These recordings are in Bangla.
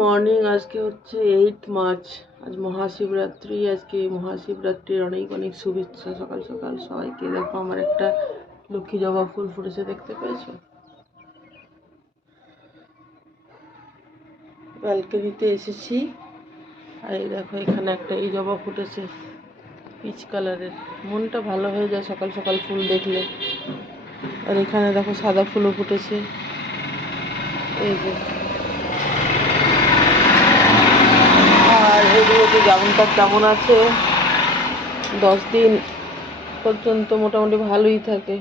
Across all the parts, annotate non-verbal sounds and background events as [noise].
মর্নিং আজকে হচ্ছে এইট মার্চ আজ মহাশিবরাত্রি, আজকে মহাশিবরাত্রির অনেক অনেক শুভেচ্ছা, সকাল সকাল সবাইকে। দেখো, আমার একটা লক্ষ্মী জবা ফুল ফুটেছে, দেখতে পেয়েছ? ব্যালকনিতে এসেছি। আর এই দেখো, এখানে একটা, এই জবা ফুটেছে পিচ কালারের মনটা ভালো হয়ে যায় সকাল সকাল ফুল দেখলে। আর এখানে দেখো, সাদা ফুলও ফুটেছে। এই যে আর এগুলোতে যেমনটা তেমন আছে? দশ দিন পর্যন্ত মোটামুটি ভালোই থাকে।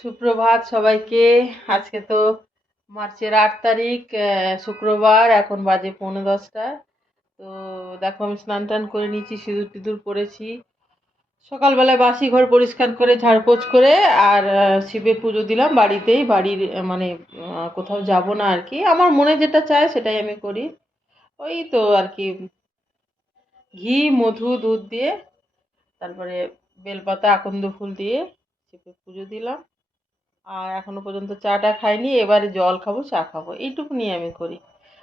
সুপ্রভাত সবাইকে। আজকে তো মার্চের আট তারিখ শুক্রবার, এখন বাজে পৌনে দশটা। তো দেখো, আমি স্নান টান করে নিয়েছি, সিঁদুর টিঁদুর পরেছি। সকালবেলায় বাসি ঘর পরিষ্কার করে, ঝাড়পোছ করে, আর শিবের পুজো দিলাম বাড়িতেই। বাড়ির মানে কোথাও যাব না আর কি। আমার মনে যেটা চায় সেটাই আমি করি। ওই তো আর কি। ঘি, মধু, দুধ দিয়ে, তারপরে বেলপাতা, আকন্দ ফুল দিয়ে শিবের পুজো দিলাম। আর এখনও পর্যন্ত চাটা খাইনি, এবারে জল খাব, চা খাব এইটুকুনি আমি করি।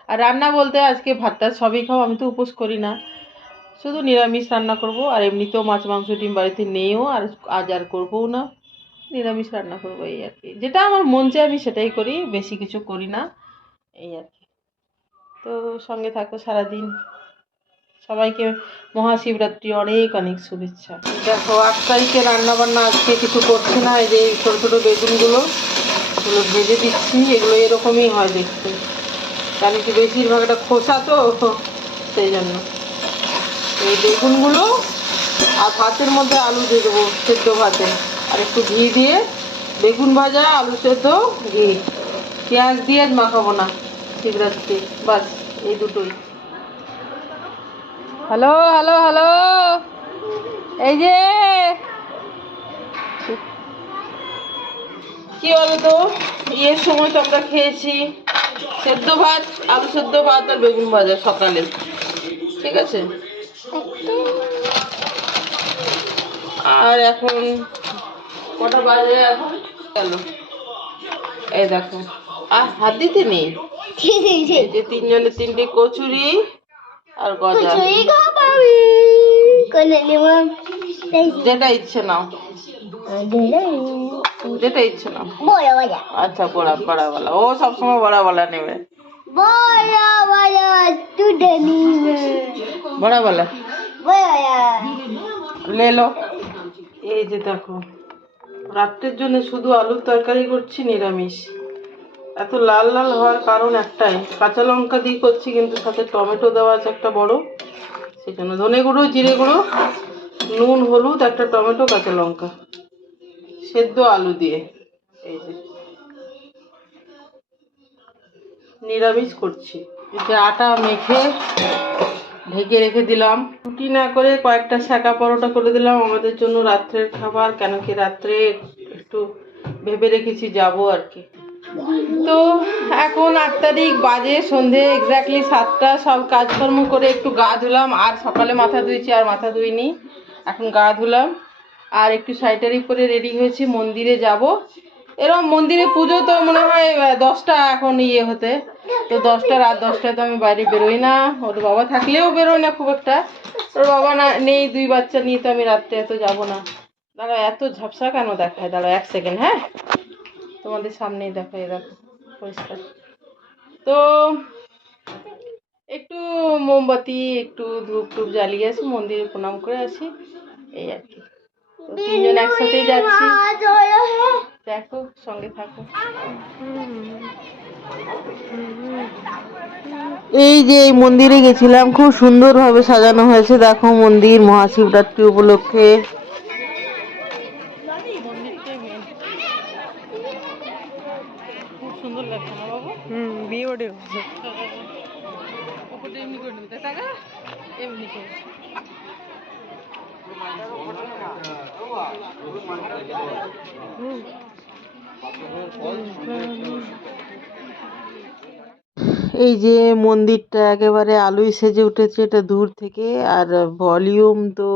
আর রান্না বলতে আজকে ভাতটা সবই খাব, আমি তো উপোস করি না। শুধু নিরামিষ রান্না করব, আর এমনিতেও মাছ, মাংস, ডিম বাড়িতে নেইও, আর আজ আর করবও না। নিরামিষ রান্না করব এই আর কি। যেটা আমার মন চায় আমি সেটাই করি, বেশি কিছু করি না, এই আর কি। তো সঙ্গে থাকো সারাদিন। সবাইকে মহাশিবরাত্রি, অনেক অনেক শুভেচ্ছা। দেখো, আট তারিখে রান্না বান্না আজকে কিছু করছে না, এই যে ছোটো ছোটো বেগুনগুলো, এগুলো ভেজে দিচ্ছি, এগুলো এরকমই হয় দেখতে। কারণ কি বেশিরভাগ বেশিরভাগটা খোসা তো, সেই জন্য। এই বেগুনগুলো আর ভাতের মধ্যে আলু দিয়ে দেবো, সেদ্ধ ভাতে। আর একটু ঘি দিয়ে বেগুন ভাজা, আলু সেদ্ধ, ঘি। পেঁয়াজ দিয়ে মাখাবো না, শিবরাত্রি। বাস, এই দুটোই। Hello hello hello. এই যে। কি বলতো? ইয়ের সময় তো আমরা খেয়েছি। সেদ্ধ ভাত আলু সেদ্ধ ভাত আর বেগুন ভাজা সকালে। ঠিক আছে? আর এখন কটা বাজে এখন? গেল এই দেখো। আর হাত দিতে নেই? এই যে তিনজনের তিনটে কচুরি। আর গজা। যেটা ইচ্ছে নাও। যেটা ইচ্ছে নাও। আচ্ছা বড়া বড়াওয়ালা ও সবসময় বড়াওয়ালা নেবে। বড়াওয়ালা লেলো এই যে দেখো রাত্রের জন্য শুধু আলুর তরকারি করছি নিরামিষ। এত লাল লাল হওয়ার কারণ একটাই, কাঁচা লঙ্কা দিয়ে করছি কিন্তু সাথে টমেটো দেওয়া আছে একটা বড়, সেজন্য ধনে গুঁড়ো, জিরে গুঁড়ো, নুন, হলুদ, একটা টমেটো, কাঁচা লঙ্কা, সেদ্ধ আলু দিয়ে, এই যে। নিরামিষ করছি। যে আটা মেখে ঢেকে রেখে দিলাম। রুটি না করে কয়েকটা শাঁকা পরোটা করে দিলাম। আমাদের জন্য রাত্রের খাবার কেন কি রাত্রে একটু ভেবে রেখেছি যাব আর কি। তো এখন আট তারিখ বাজে, সন্ধে এক্স্যাক্টলি সাতটা, সব কাজকর্ম করে একটু গা ধুলাম, আর সকালে মাথা ধুয়েছি আর মাথা ধুইনি, এখন গা ধুলাম, আর একটু শাড়িটারি করে রেডি হয়েছি, মন্দিরে যাব। এরকম মন্দিরে পুজো তো মনে হয় দশটা এখন ইয়ে হতে, তো দশটা, রাত দশটায় তো আমি বাইরে বেরোই না, ওর বাবা থাকলেও বেরোয় না খুব একটা, ওর বাবা না, নেই, দুই বাচ্চা নিয়ে তো আমি রাত্রে এত যাব না। দাঁড়াও, এত ঝাপসা কেন দেখায়? দাঁড়াও, এক সেকেন্ড হ্যাঁ? তোমাদের সামনেই দেখো, এই দেখো, পরিষ্কার। তো একটু মোমবাতি, একটু ধূপ টুপ জ্বালিয়ে আসি, মন্দিরে প্রণাম করে আসি, এই আর কি। তিনজন একসাথেই যাচ্ছি। দেখো, সঙ্গে থাকো। এই যে এই মন্দিরে গেছিলাম, খুব সুন্দরভাবে সাজানো হয়েছে। দেখো মন্দির, মহাশিবরাত্রি উপলক্ষে খুব সুন্দর লাগছে না বাবু এমনি করে নেবে টাকা এমনি করে এই যে মন্দিরটা একেবারে আলোয় সেজে উঠেছে এটা দূর থেকে আর ভলিউম তো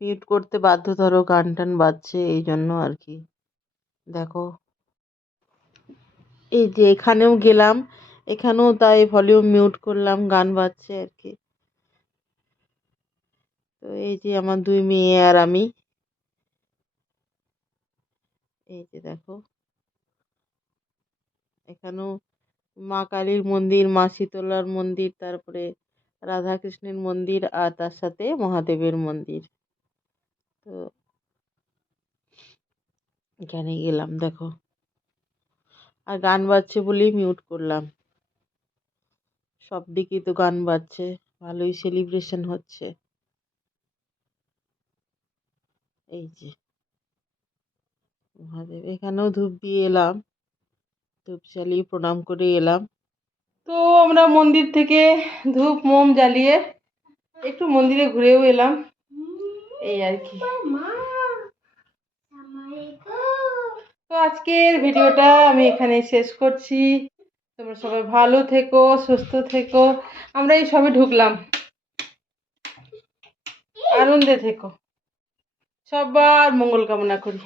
মিউট করতে বাধ্য ধরো গান টান বাজছে এই জন্য আর কি। দেখো। এই যে এখানেও গেলাম এখানেও তাই ভলিউম মিউট করলাম, গান বাজছে আর কি। তো এই যে আমার দুই মেয়ে আর আমি। এই যে দেখো। এখানেও মা কালীর মন্দির, মা শীতলার মন্দির, তারপরে রাধা কৃষ্ণের মন্দির আর তার সাথে মহাদেবের মন্দির। তো এখানে গেলাম, দেখো। আর গান বাজছে বলেই মিউট করলাম। সব দিকেই তো গান বাজছে, ভালোই সেলিব্রেশন হচ্ছে। এই যে। মহাদেব, এখানেও ধূপ দিয়ে এলাম। ধূপ জ্বালিয়ে প্রণাম করে এলাম। তো আমরা মন্দির থেকে ধূপ, মোম জ্বালিয়ে একটু মন্দিরে ঘুরেও এলাম। এই আর কি। তো আজকের ভিডিওটা আমি এখানে শেষ করছি। তোমরা সবাই ভালো থেকো, সুস্থ থেকো। আমরা এই সবে ঢুকলাম। আনন্দে থেকো। সবার মঙ্গল কামনা করি।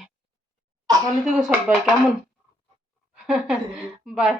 ভালো থেকো সবাই, কেমন? [laughs] বাই